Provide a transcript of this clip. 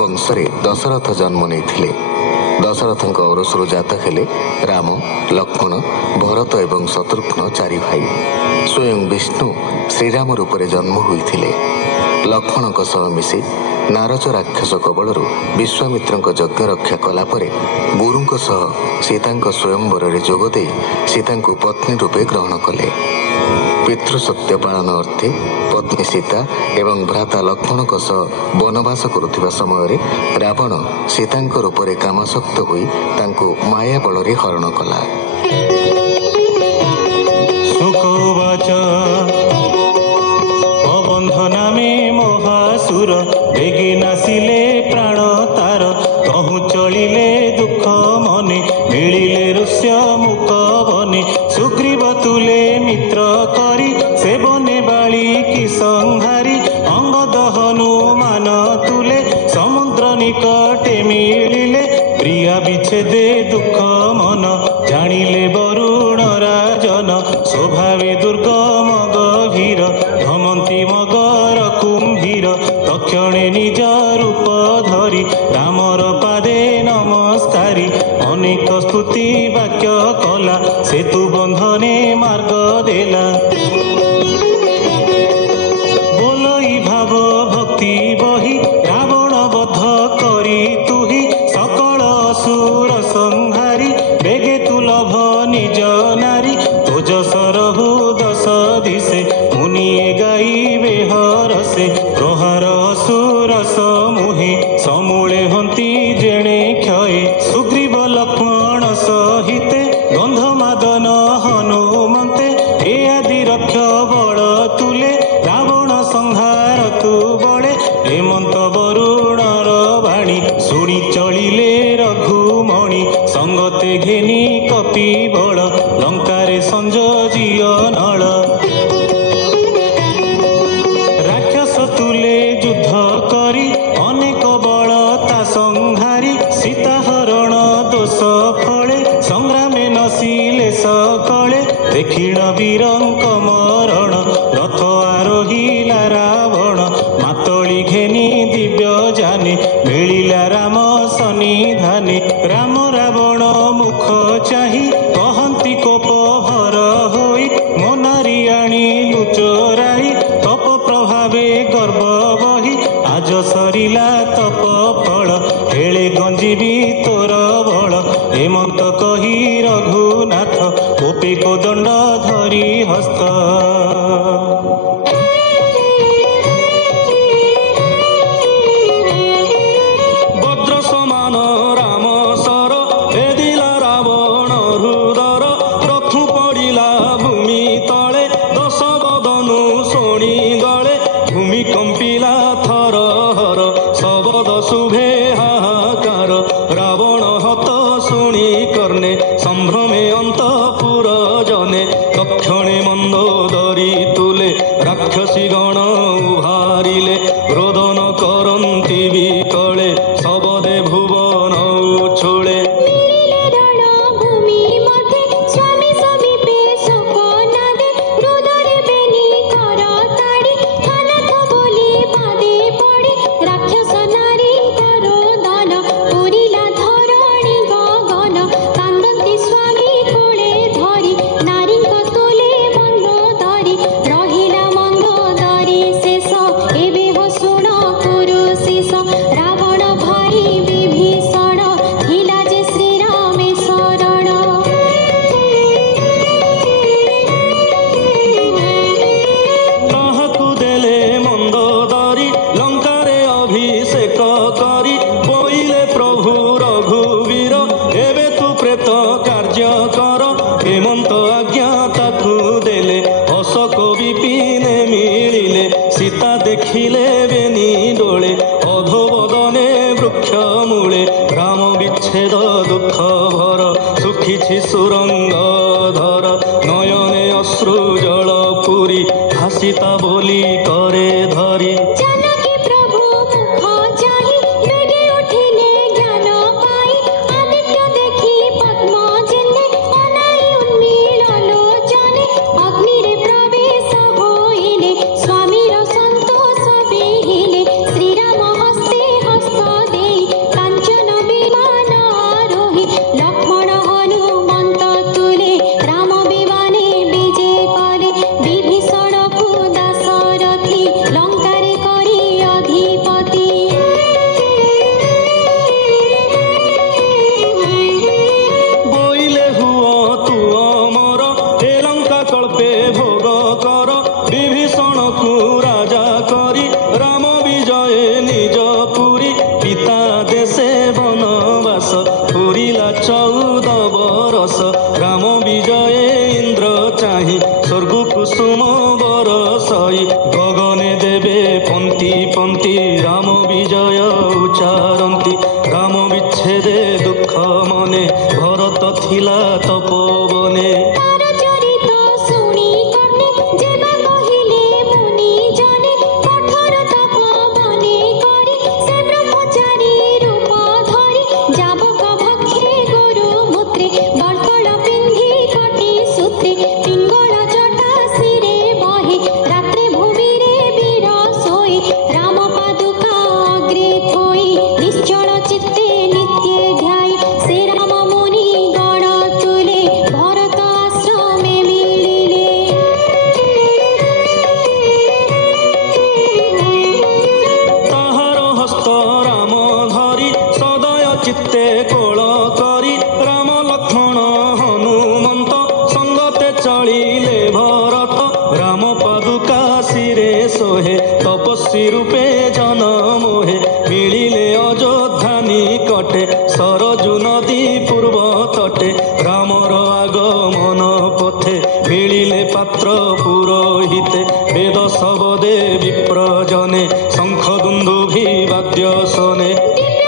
वंशरे दशरथ जन्म नहीं। दशरथ औरसरू जात हेले राम, लक्ष्मण, भरत एवं शत्रुघ्न चारि भाई। स्वयं विष्णु श्रीराम रूप में जन्म होते। लक्ष्मण सह मिसी नारच राक्षस कबल विश्वामित्र यज्ञ रक्षा कलापर गुरु सह सीता स्वयंवर जोगदे सीता पत्नी रूपे ग्रहण कले। पितृसत्य पालन अर्थे पत्नी सीता एवं भ्राता लक्ष्मण सह वनवास करुवा समय रावण सीता रूप में कामशक्त होई तांको माया बल हरण कला। महासुर बेगे नासिले प्राण तार कहूँ चलिले दुख मने मिलिले ऋष्य मुख बने सुग्रीव तुले मित्र करी से बने बाली की संहारी अंग दहनु मान तुले समुद्र निकटे मिलिले प्रिया विच्छेदे दुख मन जानिले वरुण राजन स्वभावे दुर्गम गभीर धमंती मगर कुंभीर तक्षणे निज रूप धरी रामर पादे नमस्कारी अनेक स्तुति वाक्य कला सेतु बंधने मार्ग देला। बोलई भाव भक्ति बही रावण वध करी तुही सकल असुर संहारी बेगे तु लभ निज नारी तोजसरहु दश दिशे मुनिए गाइबे हरसे प्रहार असुर समूहे समूले हंती जेणे क्षये सुग्रीव लक्ष्मण सहिते गंधमादन हनुमंते ए आदि रक्ष बड़ तुले रावण संहार तु बड़े हेमंत वरुणर वाणी शुणी चलिले रघुमणि संगते घेनी कपि बड़ लंकारे संजोजिय नळ राक्षस तुले युद्ध करी अनेक बलता संहारी सीता हरण दोष फले संग्रामे नसिले सकले देखिण वीरंक मरण रथ आरोहिला रावण मातली घेनी दिव्य जाने मिलिला राम सन्निधाने राम रावण मुख चाही कहंती कोप भर होई मोनारी आनिलु चोराई तप प्रभावे गर्भ बही आज सरिला तप फल हेले गंजीबी तोर बल हेमंत कही रघुनाथ गोपी को दंड धरी हस्त। वज्र समान राम सर भेदिला रावण हृदर रथु पड़िला भूमि तले दश बदनु शोणी गले भूमि कंपिला थर हर शबद शुभे हाहाकार रावण हत शुणी कर्णे संभ्रमे अंतपुर जने तक्षणे मंदोदरी तुले राक्षसी गण उभारिले रोदन करन्ति विकले शबदे भुवन उछुले देखिले बेनी डोले अधोबदने वृक्ष मूले राम विच्छेद दुख भर सुखी सुरंग धर नयने अश्रु जल पुरी हासिता बोली करे धरी स्वामी रो संतोष बेहिले श्रीराम हस्ते हस्त ଲକ୍ଷ୍ମଣକୁ ରାଜା କରି ରାମ ବିଜୟେ ନିଜ ପୁରୀ ପିତା ଦେଶେ ବନବାସ ପୁରିଲା 14 ବରଷ ରାମ ବିଜୟେ ଇନ୍ଦ୍ର ଚାହିଁ ସ୍ୱର୍ଗ କୁସୁମ ବରସଇ ଗଗନେ ଦେବେ ପନ୍ତି ପନ୍ତି ରାମ ବିଜୟ ଉଚ୍ଚାରନ୍ତି ରାମ ବିଚ୍ଛେଦେ ଦୁଃଖ ମନେ ଭରତ ଥିଲା ତପୋବନେ ତାର ଚରିତ ଶୁଣି କର୍ଣ୍ଣେ ଯେବା କହିଲେ ମୁନି ଜନେ କଠୋର ତପ ମନେ କରି ସେ ବ୍ରହ୍ମଚାରୀ ରୂପ ଧରି ଯାବକ ଭକ୍ଷେ ଗୁରୁ ମୂତ୍ରେ ବଳ୍କଳ ପିନ୍ଧି କଟି ସୂତ୍ରେ ପିଙ୍ଗଳ ଜଟା ଶିରେ ବହି ରାତ୍ରେ ଭୂମିରେ ବୀର ଶୋଇ ରାମ ପାଦୁକା ଅଗ୍ରେ ଥୋଇ ନିଶ୍ଚଳ ଚିତ୍ତେ ନିତ୍ୟ ଧ୍ୟାଇ ସେ ରାମ ମୁନି ଗଣ ତୁଲେ ଭରତ ଆଶ୍ରମେ ମିଳିଲେ ତାହାର ହସ୍ତ ରାମ ଧରି ସଦୟ ଚିତ୍ତେ କୋଳ କରି ରାମ ଲକ୍ଷ୍ମଣ ହନୁମନ୍ତ ସଙ୍ଗତେ ଚଳିଲେ ଭରତ ରାମ ପାଦୁକା ଶିରେ ସୋହେ ତପସ୍ୱୀ ରୂପେ ଜନମୋହେ ମିଳିଲେ ଅଯୋଧ୍ୟା ନିକଟେ ସରଜୁ ନଦୀ ପୂର୍ବ ତଟେ ରାମର ଆଗମନ ପଥେ ମିଳିଲେ ପାତ୍ର ପୁରୋହିତେ ବେଦ ଶବଦେ ବିପ୍ରଜନେ ଶଙ୍ଖ ଦୁନ୍ଦୁଭି ବାଦ୍ୟ ଶନେ ଦିନ